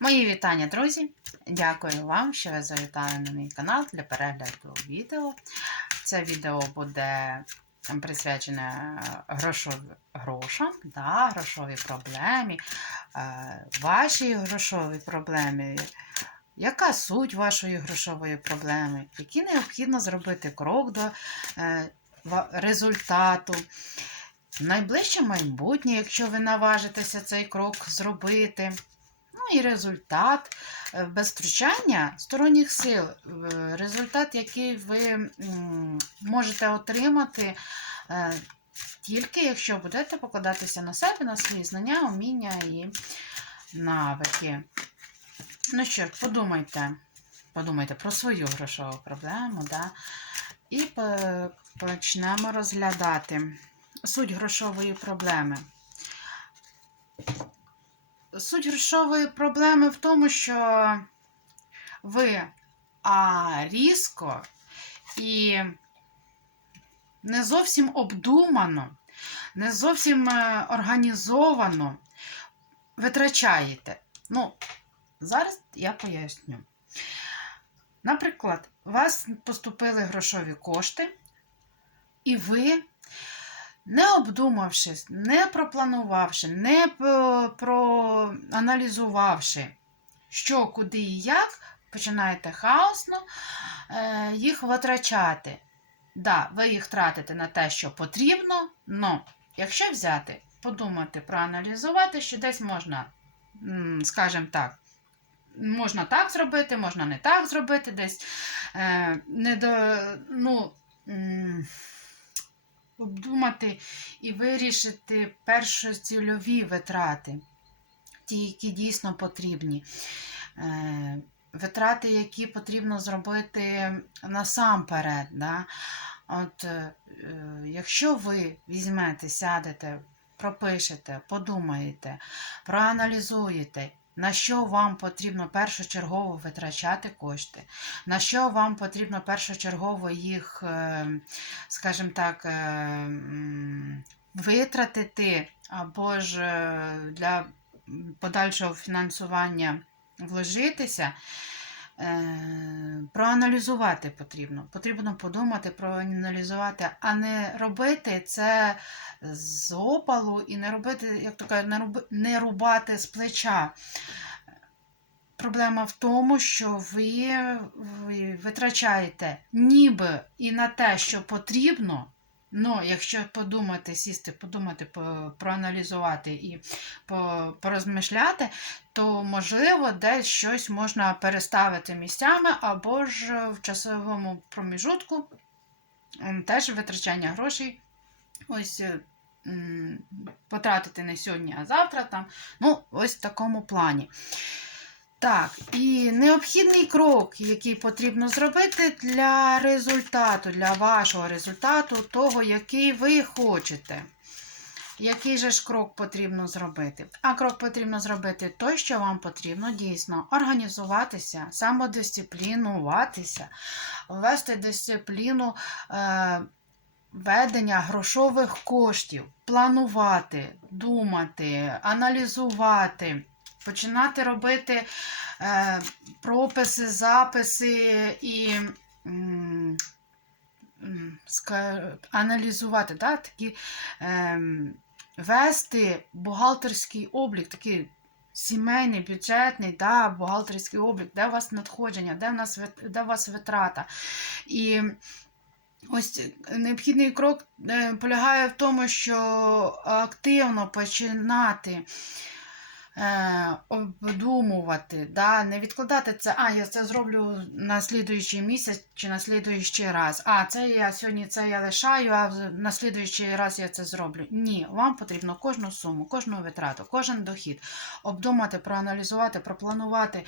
Мої вітання, друзі! Дякую вам, що ви завітали на мій канал для перегляду відео. Це відео буде присвячене грошов- грошам, да, грошовій проблемі, е, вашій грошовій проблемі. Яка суть вашої грошової проблеми? Який необхідно зробити крок до е, результату? В найближче майбутнє, якщо ви наважитеся цей крок зробити. Ну і результат е, без втручання сторонніх сил. е, Результат, який ви можете отримати е, тільки якщо будете покладатися на себе, на свої знання, уміння і навики. Ну що подумайте, подумайте про свою грошову проблему, да? і почнемо розглядати суть грошової проблеми. Суть грошової проблеми в тому, що ви а, різко і не зовсім обдумано, не зовсім е, організовано витрачаєте. Ну, зараз я поясню. Наприклад, у вас поступили грошові кошти, і ви не обдумавши, не пропланувавши, не проаналізувавши, що, куди і як, починаєте хаосно е, їх витрачати. Да, ви їх тратите на те, що потрібно, але якщо взяти, подумати, проаналізувати, що десь можна, скажімо так, можна так зробити, можна не так зробити, десь е, не до, ну, обдумати і вирішити першоцільові витрати, ті, які дійсно потрібні. Е, Витрати, які потрібно зробити насамперед. Да? От, е, якщо ви візьмете, сядете, пропишете, подумаєте, проаналізуєте, на що вам потрібно першочергово витрачати кошти, на що вам потрібно першочергово їх, е, скажімо так, е, витратити, або ж е, для подальшого фінансування вложитися. Е, Проаналізувати потрібно. Потрібно подумати, проаналізувати, а не робити це з опалу і не робити, як то кажуть, не, рубати з плеча. Проблема в тому, що ви витрачаєте ніби і на те, що потрібно. Ну, якщо подумати, сісти, подумати, проаналізувати і порозмишляти, то можливо десь щось можна переставити місцями, або ж в часовому проміжутку теж витрачання грошей. Ось е, потратити не сьогодні, а завтра там. Ну, ось в такому плані. Так, і необхідний крок, який потрібно зробити для результату, для вашого результату, того, який ви хочете. Який же ж крок потрібно зробити? А крок потрібно зробити той, що вам потрібно дійсно організуватися, самодисциплінуватися, ввести дисципліну е, ведення грошових коштів, планувати, думати, аналізувати, починати робити е, прописи, записи і. аналізувати, да, такі, ем, вести бухгалтерський облік, такий сімейний, бюджетний, да, бухгалтерський облік, де у вас надходження, де, в нас, де у вас витрата. І ось необхідний крок е, полягає в тому, що активно починати е, обдумувати, да, не відкладати це, а я це зроблю на слідуючий місяць чи на слідуючий раз. А це я сьогодні це я лишаю, а на слідуючий раз я це зроблю. Ні, вам потрібно кожну суму, кожну витрату, кожен дохід обдумати, проаналізувати, пропланувати.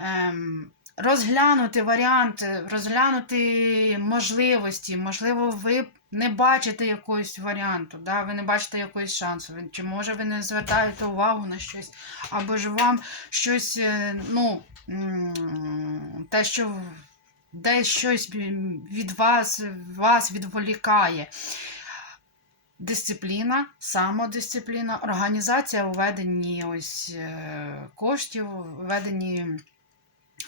Ем, Розглянути варіанти, розглянути можливості. Можливо, ви не бачите якогось варіанту, да? ви не бачите якогось шансу. Чи може ви не звертаєте увагу на щось, або ж вам щось, е, ну, те, що десь щось від вас, вас відволікає. дисципліна, самодисципліна, організація у веденні ось е, коштів, у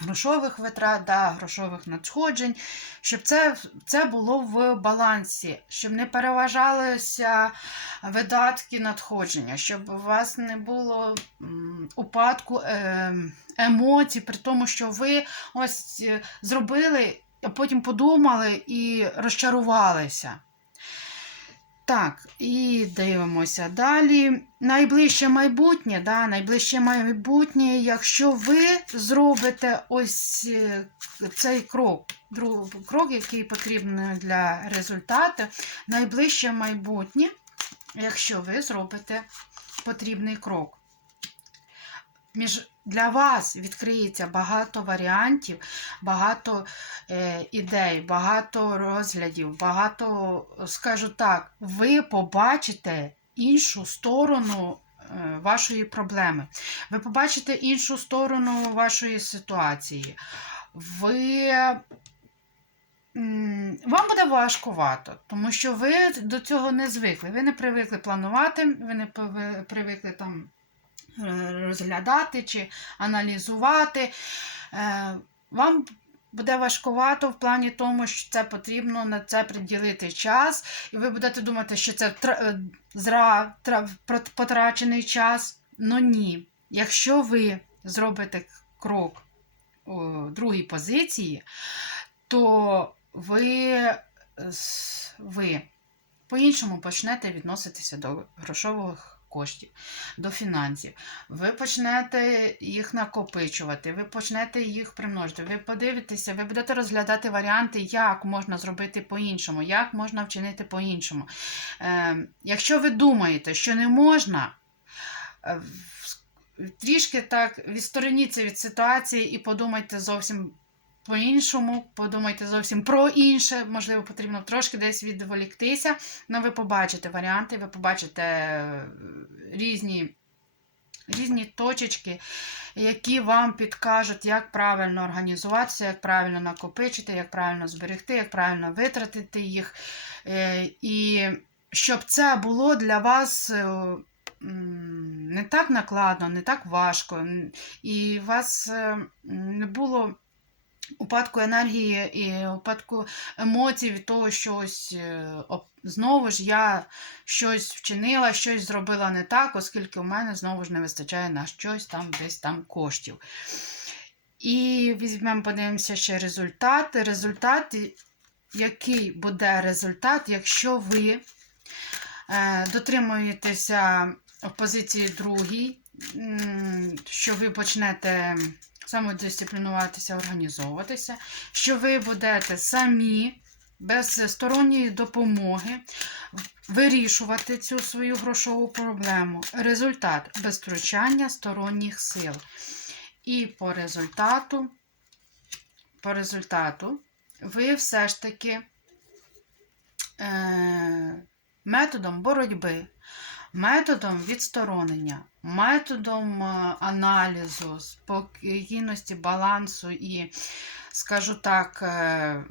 грошових витрат, да, грошових надходжень, щоб це, це було в балансі, щоб не переважалися видатки надходження, щоб у вас не було упадку е, емоцій, при тому, що ви ось е, зробили, а потім подумали і розчарувалися. Так, і дивимося далі. Найближче майбутнє, да, найближче майбутнє, якщо ви зробите ось е, цей крок, крок, який потрібен для результату, найближче майбутнє, якщо ви зробите потрібний крок. Між, для вас відкриється багато варіантів, багато е, ідей, багато розглядів, багато, скажу так, ви побачите іншу сторону е, вашої проблеми. Ви побачите іншу сторону вашої ситуації. Ви. Вам буде важкувато, тому що ви до цього не звикли. Ви не привикли планувати, ви не привикли там розглядати чи аналізувати. Е, Вам буде важкувато в плані тому, що це потрібно на це приділити час, і ви будете думати, що це е, зра, потрачений час. Ну ні. Якщо ви зробите крок у другій позиції, то ви, е, ви по-іншому почнете відноситися до грошових коштів, до фінансів. Ви почнете їх накопичувати, ви почнете їх примножити. Ви подивитеся, ви будете розглядати варіанти, як можна зробити по-іншому, як можна вчинити по-іншому. Е, якщо ви думаєте, що не можна, е, трішки так відстороніться від ситуації і подумайте зовсім по-іншому, подумайте зовсім про інше. Можливо, потрібно трошки десь відволіктися. але ви побачите варіанти, ви побачите е, різні, різні точечки, які вам підкажуть, як правильно організуватися, як правильно накопичити, як правильно зберегти, як правильно витратити їх. Е, І щоб це було для вас. е, Не так накладно, не так важко, і у вас не було упадку енергії і упадку емоцій від того, що ось е, знову ж я щось вчинила, щось зробила не так, оскільки у мене знову ж не вистачає на щось там десь там коштів. І візьмемо, подивимося ще результат. Результат, який буде результат, якщо ви е, дотримуєтеся в позиції другій, що ви почнете самодисциплінуватися, організовуватися, що ви будете самі без сторонньої допомоги вирішувати цю свою грошову проблему. Результат без втручання сторонніх сил. І по результату, по результату ви все ж таки е, методом боротьби, методом відсторонення, методом е, аналізу, спокійності, балансу і, скажу так, е,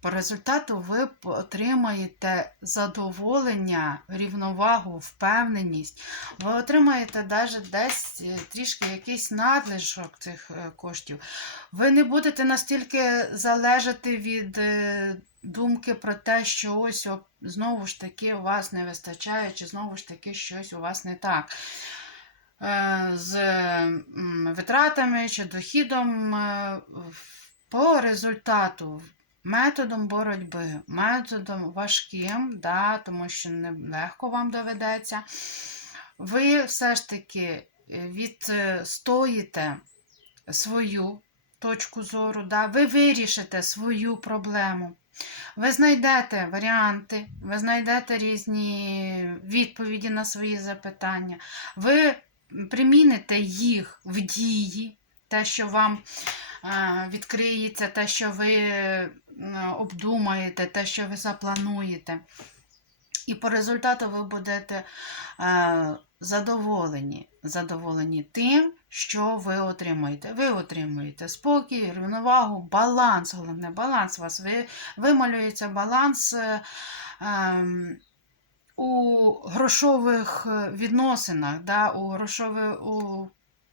по результату ви отримаєте задоволення, рівновагу, впевненість. Ви отримаєте навіть десь е, трішки якийсь надлишок цих е, коштів. Ви не будете настільки залежати від е, думки про те, що ось знову ж таки у вас не вистачає, чи знову ж таки щось у вас не так. З витратами чи дохідом по результату. Методом боротьби, методом важким, да, тому що не легко вам доведеться, ви все ж таки е, відстоїте свою точку зору, да, ви вирішите свою проблему. Ви знайдете варіанти, ви знайдете різні відповіді на свої запитання. Ви приміните їх в дії, те, що вам відкриється, те, що ви обдумаєте, те, що ви заплануєте. І по результату ви будете е, задоволені, задоволені тим, що ви отримаєте. Ви отримуєте спокій, рівновагу, баланс, головне баланс у вас. Ви, вималюється баланс е, ем, у грошових е, відносинах, да, у грошових у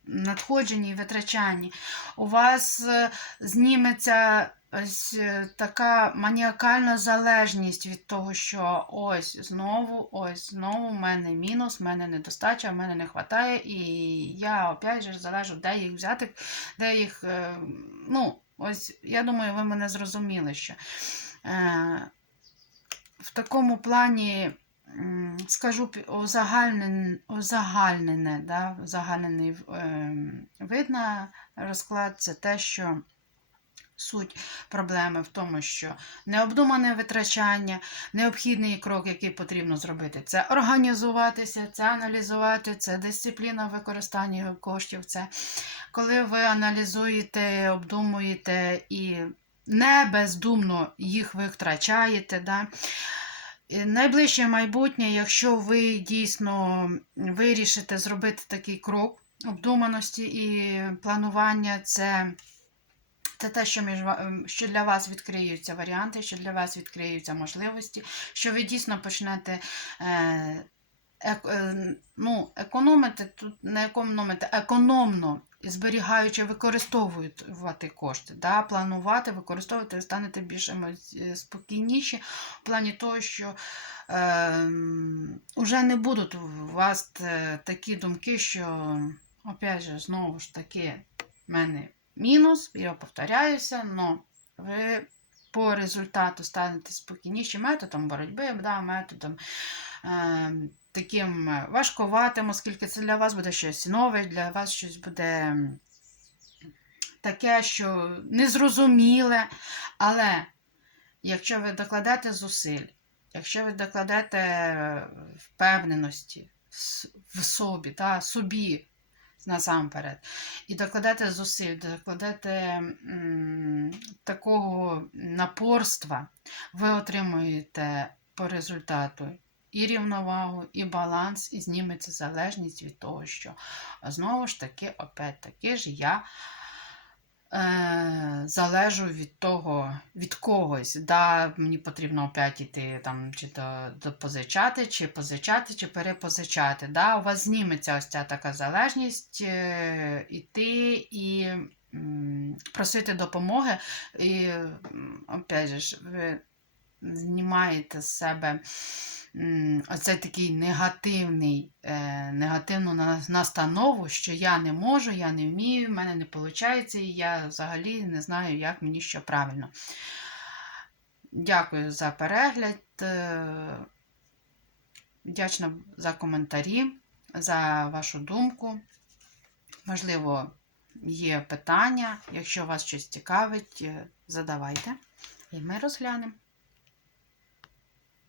надходженні і витрачанні, у вас е, зніметься ось е, така маніакальна залежність від того, що ось знову, ось знову в мене мінус, в мене недостача, в мене не вистачає, і я опять же залежу, де їх взяти, де їх. е, Ну, ось я думаю, ви мене зрозуміли, що е, в такому плані. Скажу узагальнене, да, узагальнений е, вид на розклад це те, що суть проблеми в тому, що необдумане витрачання, необхідний крок, який потрібно зробити, це організуватися, це аналізувати, це дисципліна в використанні коштів. Це коли ви аналізуєте, обдумуєте і не бездумно їх витрачаєте. Да? Найближче майбутнє, якщо ви дійсно вирішите зробити такий крок обдуманості і планування, це, це те, що, між, ем, що для вас відкриються варіанти, що для вас відкриються можливості, що ви дійсно почнете е, е, ну, економити, тут не економити, економно зберігаючи, використовувати кошти, да, планувати, використовувати, ви станете більш спокійніші в плані того, що е, вже не будуть у вас е, такі думки, що, опять же, знову ж таки, в мене мінус, я повторяюся, але ви по результату станете спокійніші методом боротьби, да, методом е, таким важкуватим, оскільки це для вас буде щось нове, для вас щось буде таке, що незрозуміле. Але якщо ви докладете зусиль, якщо ви докладете е, впевненості в собі, та, собі насамперед, і докладати зусиль, докладати м, такого напорства, ви отримуєте по результату і рівновагу, і баланс, і зніметься залежність від того, що знову ж таки, опять таки ж я залежу від того, від когось. Да, мені потрібно опять іти там, чи до, до чи позичати, чи перепозичати. Да, у вас зніметься ось ця така залежність е, іти і просити допомоги. І, опять же, ви знімаєте з себе м, оцей такий негативний, е, негативну настанову, що я не можу, я не вмію, в мене не виходить, і я взагалі не знаю, як мені що правильно. Дякую за перегляд. е, Вдячна за коментарі, за вашу думку. Можливо, є питання. Якщо вас щось цікавить, е, задавайте, і ми розглянемо.